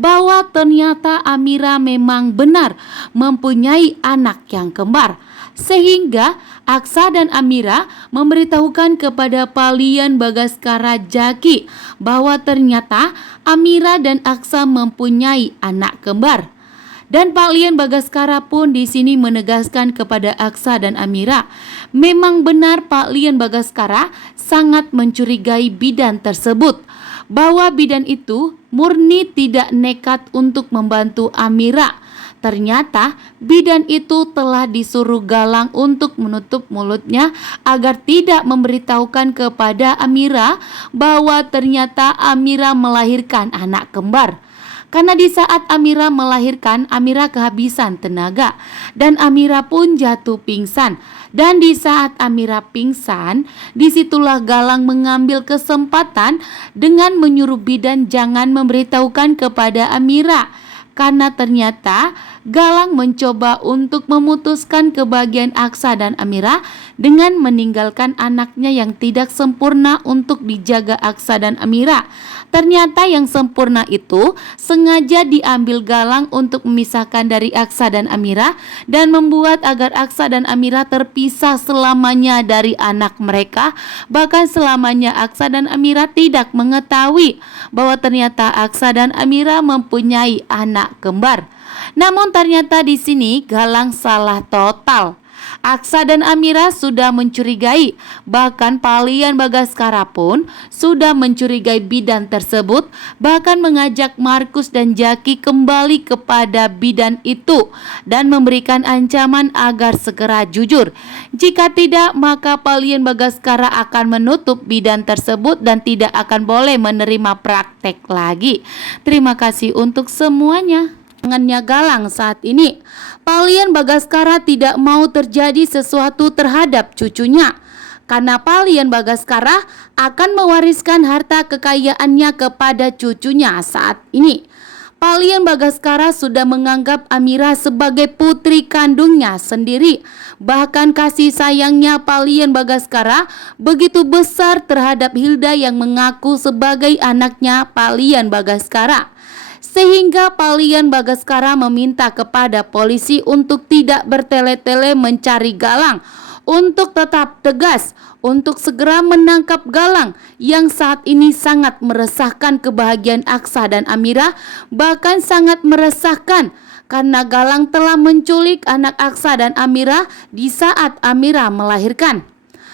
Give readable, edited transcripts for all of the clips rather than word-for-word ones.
bahwa ternyata Amira memang benar mempunyai anak yang kembar. Sehingga Aksa dan Amira memberitahukan kepada Palian Bagaskara Jaki bahwa ternyata Amira dan Aksa mempunyai anak kembar. Dan Palian Bagaskara pun di sini menegaskan kepada Aksa dan Amira, memang benar Palian Bagaskara sangat mencurigai bidan tersebut, bahwa bidan itu murni tidak nekat untuk membantu Amira. Ternyata bidan itu telah disuruh Galang untuk menutup mulutnya agar tidak memberitahukan kepada Amira bahwa ternyata Amira melahirkan anak kembar. Karena di saat Amira melahirkan, Amira kehabisan tenaga dan Amira pun jatuh pingsan. Dan di saat Amira pingsan, disitulah Galang mengambil kesempatan dengan menyuruh bidan jangan memberitahukan kepada Amira. Karena ternyata Galang mencoba untuk memutuskan kebahagiaan Aksa dan Amira dengan meninggalkan anaknya yang tidak sempurna untuk dijaga Aksa dan Amira. Ternyata yang sempurna itu sengaja diambil Galang untuk memisahkan dari Aksa dan Amira dan membuat agar Aksa dan Amira terpisah selamanya dari anak mereka. Bahkan selamanya Aksa dan Amira tidak mengetahui bahwa ternyata Aksa dan Amira mempunyai anak kembar. Namun ternyata di sini Galang salah total. Aksa dan Amira sudah mencurigai, bahkan Palian Bagaskara pun sudah mencurigai bidan tersebut, bahkan mengajak Markus dan Jaki kembali kepada bidan itu dan memberikan ancaman agar segera jujur. Jika tidak, maka Palian Bagaskara akan menutup bidan tersebut dan tidak akan boleh menerima praktek lagi. Terima kasih untuk semuanya. Tangannya Galang saat ini, Palian Bagaskara tidak mau terjadi sesuatu terhadap cucunya, karena Palian Bagaskara akan mewariskan harta kekayaannya kepada cucunya saat ini. Palian Bagaskara sudah menganggap Amira sebagai putri kandungnya sendiri. Bahkan kasih sayangnya Palian Bagaskara begitu besar terhadap Hilda yang mengaku sebagai anaknya Palian Bagaskara. Sehingga Palian Bagaskara meminta kepada polisi untuk tidak bertele-tele mencari Galang, untuk tetap tegas, untuk segera menangkap Galang yang saat ini sangat meresahkan kebahagiaan Aksa dan Amira, bahkan sangat meresahkan karena Galang telah menculik anak Aksa dan Amira di saat Amira melahirkan.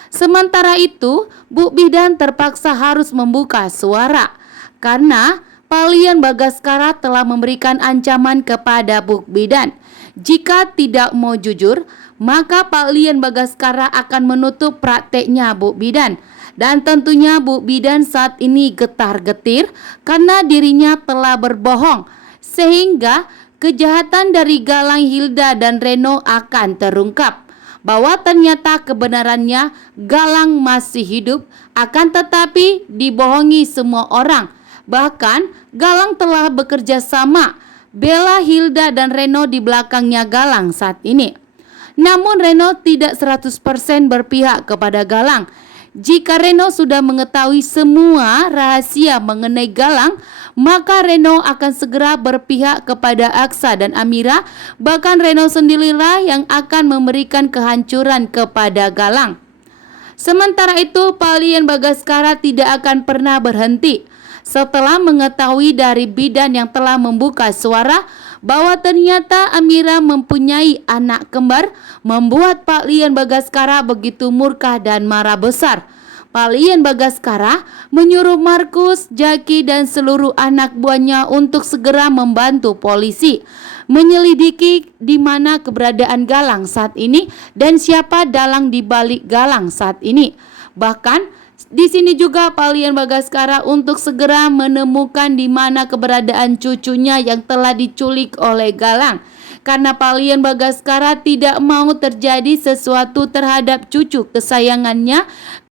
Sementara itu, Bu Bidan terpaksa harus membuka suara karena Palian Bagaskara telah memberikan ancaman kepada Bu Bidan. Jika tidak mau jujur, maka Palian Bagaskara akan menutup prakteknya Bu Bidan. Dan tentunya Bu Bidan saat ini getar-getir karena dirinya telah berbohong. Sehingga kejahatan dari Galang, Hilda, dan Reno akan terungkap. Bahwa ternyata kebenarannya Galang masih hidup, akan tetapi dibohongi semua orang. Bahkan Galang telah bekerja sama bela Hilda dan Reno di belakangnya Galang saat ini. Namun Reno tidak 100% berpihak kepada Galang. Jika Reno sudah mengetahui semua rahasia mengenai Galang, maka Reno akan segera berpihak kepada Aksa dan Amira. Bahkan Reno sendirilah yang akan memberikan kehancuran kepada Galang. Sementara itu Palian Bagaskara tidak akan pernah berhenti. Setelah mengetahui dari bidan yang telah membuka suara bahwa ternyata Amira mempunyai anak kembar, membuat Palian Bagaskara begitu murka dan marah besar. Palian Bagaskara menyuruh Markus, Jaki, dan seluruh anak buahnya untuk segera membantu polisi menyelidiki di mana keberadaan Galang saat ini dan siapa dalang di balik Galang saat ini. Bahkan di sini juga Palian Bagaskara untuk segera menemukan di mana keberadaan cucunya yang telah diculik oleh Galang. Karena Palian Bagaskara tidak mau terjadi sesuatu terhadap cucu kesayangannya,